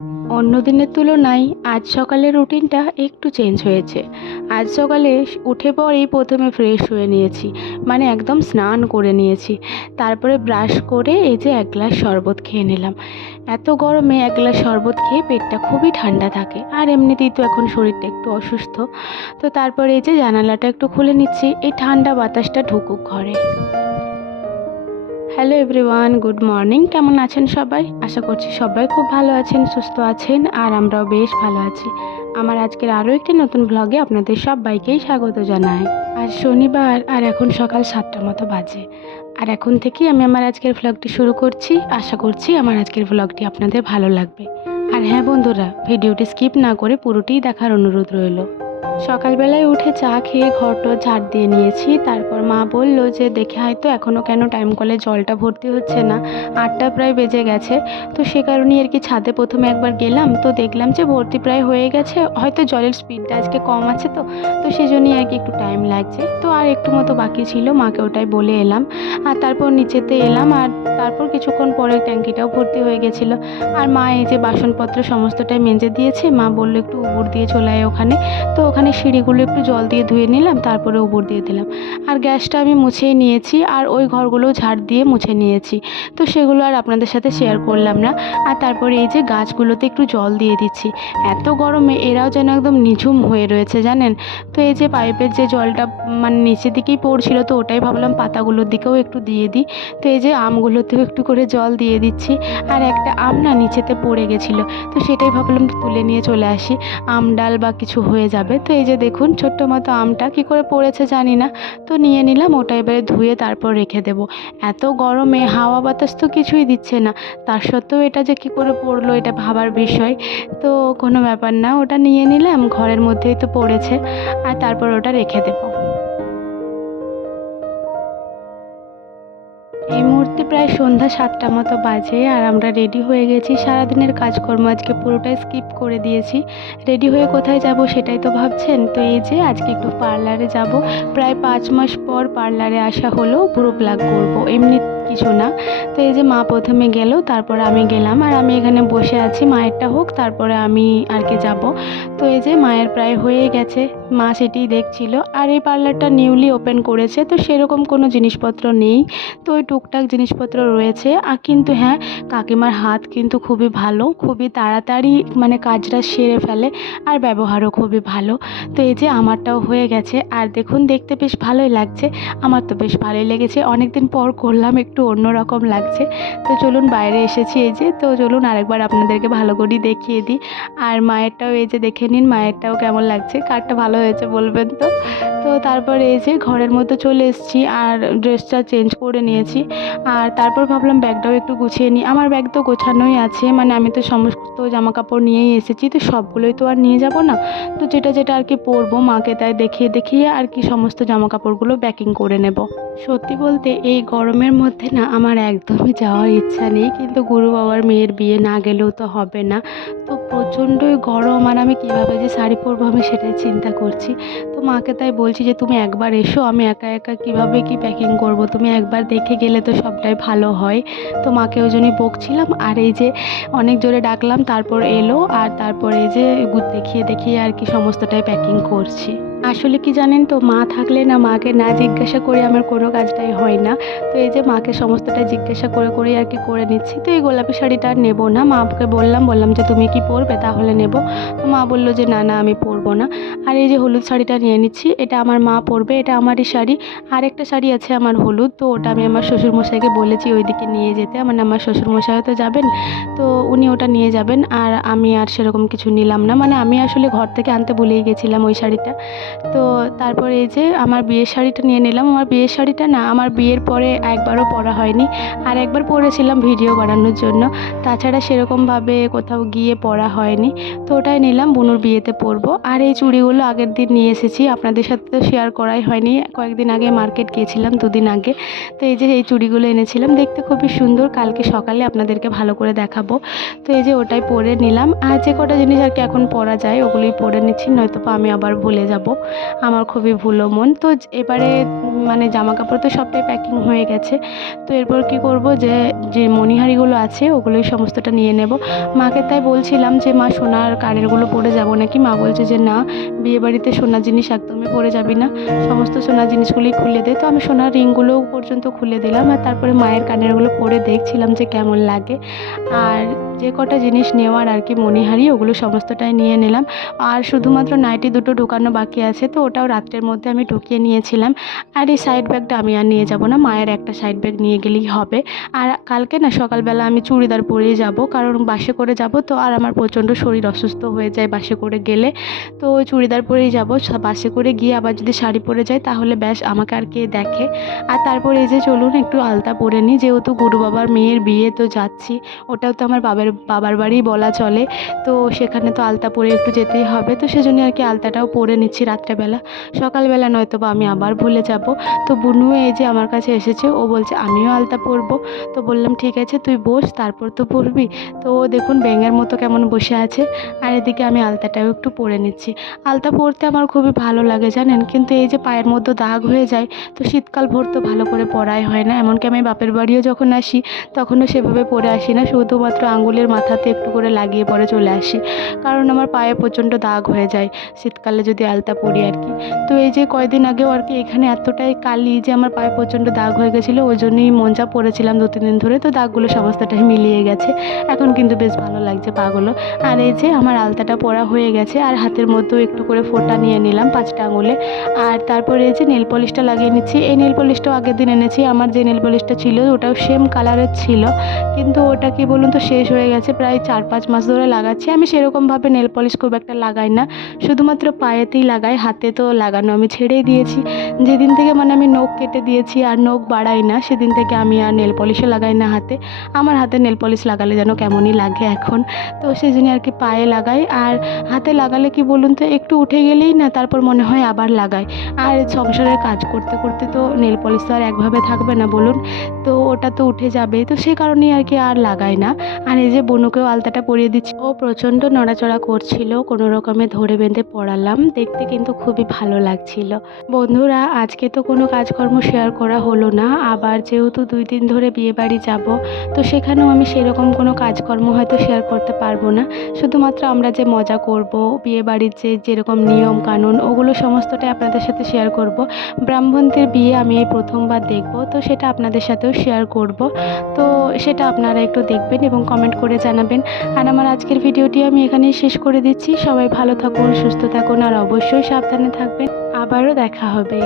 অন্য দিনের তুলনায় আজ সকালের রুটিনটা একটু চেঞ্জ হয়েছে। আজ সকালে উঠে পরেই প্রথমে ফ্রেশ হয়ে নিয়েছি, মানে একদম স্নান করে নিয়েছি। তারপরে ব্রাশ করে এই যে এক গ্লাস শরবত খেয়ে নিলাম। এত গরমে এক গ্লাস শরবত খেয়ে পেটটা খুবই ঠান্ডা থাকে, আর এমনিতেই তো এখন শরীরটা একটু অসুস্থ। তো তারপরে এই যে জানালাটা একটু খুলে নিচ্ছি, এই ঠান্ডা বাতাসটা ঢুকুক ঘরে। Hello everyone, good morning. কেমন আছেন সবাই? আশা করছি সবাই খুব ভালো আছেন, সুস্থ আছেন, আর আমরাও বেশ ভালো আছি। আমার আজকের আরও একটি নতুন ব্লগে আপনাদের সবাইকেই স্বাগত জানাই। আজ শনিবার, আর এখন সকাল 7টা মতো বাজে। আর এখন থেকেই আমি আমার আজকের ব্লগটি শুরু করছি। আশা করছি আমার আজকের ব্লগটি আপনাদের ভালো লাগবে। আর হ্যাঁ বন্ধুরা, ভিডিওটি স্কিপ না করে পুরোটিই দেখার অনুরোধ রইল। সকালবেলায় উঠে চা খেয়ে ঘরটা ঝাড় দিয়ে নিয়েছি। তারপর মা বলল যে দেখে হয়তো এখনও কেন টাইম কলে জলটা ভর্তি হচ্ছে না, 8টা প্রায় বেজে গেছে। তো সে কারণেই আর কি ছাদে প্রথমে একবার গেলাম, তো দেখলাম যে ভর্তি প্রায় হয়ে গেছে, হয়তো জলের স্পিডটা আজকে কম আছে। তো সেজন্যই আর কি একটু টাইম লাগছে। তো আর একটু মতো বাকি ছিল, মাকে ওটাই বলে এলাম। আর তারপর নিচেতে এলাম, আর তারপর কিছুক্ষণ পরে ট্যাঙ্কিটাও ভর্তি হয়ে গেছিলো। আর মা এই যে বাসনপত্র সমস্তটাই মেজে দিয়েছে। মা বললো একটু উবুর দিয়ে চলে আয় ওখানে। তো ওখানে সিঁড়িগুলো একটু জল দিয়ে ধুয়ে নিলাম, তারপরে উপর দিয়ে দিলাম। আর গ্যাসটা আমি মুছেই নিয়েছি, আর ওই ঘরগুলোও ঝাড় দিয়ে মুছে নিয়েছি। তো সেগুলো আর আপনাদের সাথে শেয়ার করলাম না। আর তারপরে এই যে গাছগুলোতে একটু জল দিয়ে দিচ্ছি। এত গরমে এরাও যেন একদম নিঝুম হয়ে রয়েছে জানেন। তো এই যে পাইপের যে জলটা মানে নিচের দিকেই পড়ছিল, তো ওটাই ভাবলাম পাতাগুলোর দিকেও একটু দিয়ে দিই। তো এই যে আমগুলোতেও একটু করে জল দিয়ে দিচ্ছি। আর একটা আম না নিচেতে পড়ে গেছিলো, তো সেটাই ভাবলাম তুলে নিয়ে চলে আসি, আম ডাল বা কিছু হয়ে যাবে। তো এই যে দেখুন ছোট্ট মতো আমটা কী করে পড়েছে জানি না। তো নিয়ে নিলাম, ওটা এবারে ধুয়ে তারপর রেখে দেবো। এত গরমে হাওয়া বাতাস তো কিছুই দিচ্ছে না, তার সত্ত্বেও এটা যে কী করে পড়লো এটা ভাবার বিষয়। তো কোনো ব্যাপার না, ওটা নিয়ে নিলাম, ঘরের মধ্যেই তো পড়েছে। আর তারপর ওটা রেখে দেবো। এই মুহূর্তে প্রায় সন্ধ্যা 7টা মতো বাজে, আর আমরা রেডি হয়ে গেছি। সারাদিনের কাজকর্ম আজকে পুরোটাই স্কিপ করে দিয়েছি। রেডি হয়ে কোথায় যাব সেটাই তো ভাবছেন। তো এই যে আজকে একটু পার্লারে যাব। প্রায় 5 মাস পর পার্লারে আসা হলো, ভ্রু প্লাক করবো, এমনি কিছু না। তো এই যে মা প্রথমে গেল, তারপর আমি গেলাম, আর আমি এখানে বসে আছি, মায়েরটা হোক তারপরে আমি আর কি যাব। তো এই যে মায়ের প্রায় হয়ে গেছে, মা সেটিই দেখছিল। আর এই পার্লারটা নিউলি ওপেন করেছে, তো সেরকম কোনো জিনিসপত্র নেই। তো ওই টুকটাক জিনিসপত্র রয়েছে। আর কিন্তু হ্যাঁ, কাকিমার হাত কিন্তু খুবই ভালো, খুবই তাড়াতাড়ি মানে কাজটা সেরে ফেলে, আর ব্যবহারও খুবই ভালো। তো এই যে আমারটাও হয়ে গেছে, আর দেখুন দেখতে বেশ ভালোই লাগছে। আমার তো বেশ ভালোই লেগেছে, অনেক দিন পর করলাম, একটু অন্যরকম লাগছে। তো চলুন বাইরে এসেছি এই যে, তো চলুন আরেকবার আপনাদেরকে ভালো করেই দেখিয়ে দিই। আর মায়েরটাও এই যে দেখে নিন, মায়েরটাও কেমন লাগছে, কারটা ভালো হয়েছে বলবেন তো। তো তারপরে এই যে ঘরের মধ্যে চলে এসেছি, আর ড্রেসটা চেঞ্জ করে নিয়েছি। আর তারপর ভাবলাম ব্যাগটাও একটু গুছিয়ে নিই। আমার ব্যাগ তো গোছানোই আছে, মানে আমি তো সমস্ত জামা কাপড় নিয়েই এসেছি, তো সবগুলোই তো আর নিয়ে যাব না। তো যেটা যেটা আর কি পরবো মাকে তাই দেখিয়ে দেখিয়ে আর কি সমস্ত জামা কাপড়গুলো প্যাকিং করে নেব। সত্যি বলতে এই গরমের মধ্যে না আমার একদমই যাওয়ার ইচ্ছা নেই, কিন্তু গুরু বাবার মেয়ের বিয়ে না গেলেও তো হবে না। তো প্রচণ্ডই গরম, আর আমি কীভাবে যে শাড়ি পরবো আমি সেটাই চিন্তা করছি। তো মাকে তাই বলছি যে তুমি একবার এসো, আমি একা একা কীভাবে কি প্যাকিং করব, তুমি একবার দেখে গেলে তো সবটাই ভালো হয়। তো মাকে ওই জন্যই বকছিলাম। আর এই যে অনেক জোরে ডাকলাম, তারপর এলো, আর তারপর এই যে দেখিয়ে দেখিয়ে আর কি সমস্তটাই প্যাকিং করছি। আসলে কি জানেন তো, মা থাকলে না মাকে না জিজ্ঞাসা করে আমার কোনো কাজটাই হয় না। তো এই যে মাকে সমস্তটা জিজ্ঞাসা করে করেই আর কি করে নিচ্ছি। তো এই গোলাপি শাড়িটা আর নেবো না, মাকে বললাম যে তুমি কি পরবে তাহলে নেব। তো মা বললো যে না না আমি পরবো না। আর এই যে হলুদ শাড়িটা নিয়ে নিচ্ছি, এটা আমার মা পরবে, এটা আমারই শাড়ি। আর একটা শাড়ি আছে আমার হলুদ, তো ওটা আমি আমার শ্বশুরমশাইকে বলেছি ওইদিকে নিয়ে যেতে, মানে আমার শ্বশুরমশাইও তো যাবেন, তো উনি ওটা নিয়ে যাবেন। আর আমি আর সেরকম কিছু নিলাম না, মানে আমি আসলে ঘর থেকে আনতে ভুলেই গেছিলাম ওই শাড়িটা। তো তারপরে এই যে আমার বিয়ের শাড়িটা নিয়ে নিলাম। আমার বিয়ের শাড়িটা না আমার বিয়ের পরে একবারও পরা হয়নি, আর একবার পরেছিলাম ভিডিও বানানোর জন্য, তাছাড়া সেরকমভাবে কোথাও গিয়ে পরা হয়নি। তো ওটাই নিলাম, বুনুর বিয়েতে পরবো। আর এই চুড়িগুলো আগের দিন নিয়ে এসেছি, নিয়েছি, আপনাদের সাথে তো শেয়ার করাই হয়নি। কয়েকদিন আগে মার্কেট গিয়েছিলাম, 2 দিন আগে। তো এই যে এই চুড়িগুলো এনেছিলাম, দেখতে খুবই সুন্দর। কালকে সকালে আপনাদেরকে ভালো করে দেখাবো। তো এই যে ওটাই পরে নিলাম, আর যে কটা জিনিস আর কি এখন পরা যায় ওগুলোই পরে নিচ্ছি, নয়তো আমি আবার ভুলে যাব। আমার খুবই ভুলো মন। তো এবারে মানে জামা কাপড় তো সবটাই প্যাকিং হয়ে গেছে। তো এরপর কি করব, যে যে মণিহারিগুলো আছে ওগুলোই সমস্তটা নিয়ে নেব। মাকে তাই বলছিলাম যে মা সোনার কানেরগুলো পরে যাব নাকি। মা বলছে যে না, বিয়েবাড়িতে সোনার জিনিস একদমই পরে যাবি না, সমস্ত সোনার জিনিসগুলোই খুলে দে। তো আমি সোনার রিংগুলো পর্যন্ত খুলে দিলাম, আর তারপরে মায়ের কানেরগুলো পরে দেখছিলাম যে কেমন লাগে। আর যে কটা জিনিস নেওয়ার আর কি মণিহারি, ওগুলো সমস্তটাই নিয়ে নিলাম। আর শুধুমাত্র নাইটি দুটো ঢোকানো বাকি আছে, তো ওটাও রাত্রের মধ্যে আমি ঢুকিয়ে নিয়েছিলাম। আর এই সাইড ব্যাগটা আমি আর নিয়ে যাব না, মায়ের একটা সাইড ব্যাগ নিয়ে গেলেই হবে। আর কালকে না সকালবেলা আমি চুড়িদার পরেই যাব, কারণ বাসে করে যাব তো, আর আমার প্রচণ্ড শরীর অসুস্থ হয়ে যায় বাসে করে গেলে। তো চুড়িদার পরেই যাব। বাসে করে গিয়ে আবার যদি শাড়ি পরে যাই তাহলে ব্যাস আমাকে আর কে দেখে। আর তারপর এই যে চলুন একটু আলতা পরে নিই, যেহেতু গুরু বাবার মেয়ের বিয়ে, তো যাচ্ছি। ওটাও তো আমার বাবার বাড়ি বলা চলে, তো সেখানে তো আলতা পরে একটু যেতেই হবে। তো সেজন্য আর কি আলতাটাও পরে নিচ্ছি রাত্রেবেলা, সকালবেলা নয়তো বা আমি আবার ভুলে যাব। তো বুনু এই যে আমার কাছে এসেছে, ও বলছে আমিও আলতা পরবো। তো বললাম ঠিক আছে তুই বস, তারপর তো পরবি। তো ও দেখুন ব্যাঙের মতো কেমন বসে আছে, আর এদিকে আমি আলতাটাও একটু পরে নিচ্ছি। আলতা পরতে আমার খুবই ভালো লাগে জানেন, কিন্তু এই যে পায়ের মধ্যে দাগ হয়ে যায়, তো শীতকাল ভোর তো ভালো করে পরাই হয় না। এমনকি আমি বাপের বাড়িও যখন আসি তখনও সেভাবে পরে আসি না, শুধুমাত্র আঙুলের মাথাতে একটু করে লাগিয়ে পরে চলে আসি, কারণ আমার পায়ে প্রচণ্ড দাগ হয়ে যায় শীতকালে যদি আলতা পরি আর কি। তো এই যে কয়দিন আগেও আর কি এখানে এতটাই কালি যে আমার পায়ে প্রচণ্ড দাগ হয়ে গেছিলো, ওই জন্যই মোজা পরেছিলাম 2-3 দিন ধরে। তো দাগগুলো সমস্তটাই মিলিয়ে গেছে, এখন কিন্তু বেশ ভালো লাগছে পাগুলো। আর এই যে আমার আলতাটা পরা হয়ে গেছে, আর হাতের মধ্যেও একটু করে ফোঁটা নিয়ে নিলাম 5টা আঙুলে। আর তারপরে এই যে নেল পলিশটা লাগিয়ে নিচ্ছি। এই নেল পলিশটাও আগের দিন এনেছি, আমার যে নেল পলিশটা ছিল ওটাও সেম কালারের ছিল, কিন্তু ওটা কি বলুন তো শেষ হয়ে গেছে। প্রায় 4-5 মাস ধরে লাগাচ্ছি। আমি সেরকমভাবে নেল পলিশ খুব একটা লাগাই না, শুধুমাত্র পায়েতেই লাগাই, হাতে তো লাগানো আমি ছেড়েই দিয়েছি। যেদিন থেকে মানে আমি নখ কেটে দিয়েছি আর নখ বাড়াই না, সেদিন থেকে আমি আর নেল পলিশও লাগাই না হাতে। আমার হাতে নেল পলিশ লাগালে যেন কেমনই লাগে এখন, তো সেই জন্য আর কি পায়ে লাগাই। আর হাতে লাগালে কি বলুন তো, একটু উঠে গেলেই না তারপর মনে হয় আবার লাগাই। আর সংসারের কাজ করতে করতে তো নেল পলিশ তো আর একভাবে থাকবে না বলুন, তো ওটা তো উঠে যাবে, তো সেই কারণেই আর কি আর লাগাই না। আর এই যে বনুকেও আলতাটা পরিয়ে দিচ্ছি, ও প্রচণ্ড নড়াচড়া করছিল, কোনো রকমে ধরে বেঁধে পড়ালাম, দেখতে কিন্তু খুবই ভালো লাগছিল। বন্ধুরা আজকে তো কোনো কাজকর্ম শেয়ার করা হলো না, আবার যেহেতু 2 দিন ধরে বিয়েবাড়ি যাব, তো সেখানেও আমি সেরকম কোনো কাজকর্ম হয়তো শেয়ার করতে পারবো না। শুধুমাত্র আমরা যে মজা করব, বিয়েবাড়ির যেরকম নিয়ম কানুন, ওগুলো সমস্তটাই আপনাদের সাথে শেয়ার করব। ব্রাহ্মণদের বিয়ে আমি এই প্রথমবার দেখব, তো সেটা আপনাদের সাথেও শেয়ার করব। তো সেটা আপনারা একটু দেখবেন এবং কমেন্ট করে জানাবেন। আর আমার আজকের ভিডিওটি আমি এখানেই শেষ করে দিচ্ছি। সবাই ভালো থাকুন, সুস্থ থাকুন, আর অবশ্যই সাবধানে থাকবেন। আবারও দেখা হবে।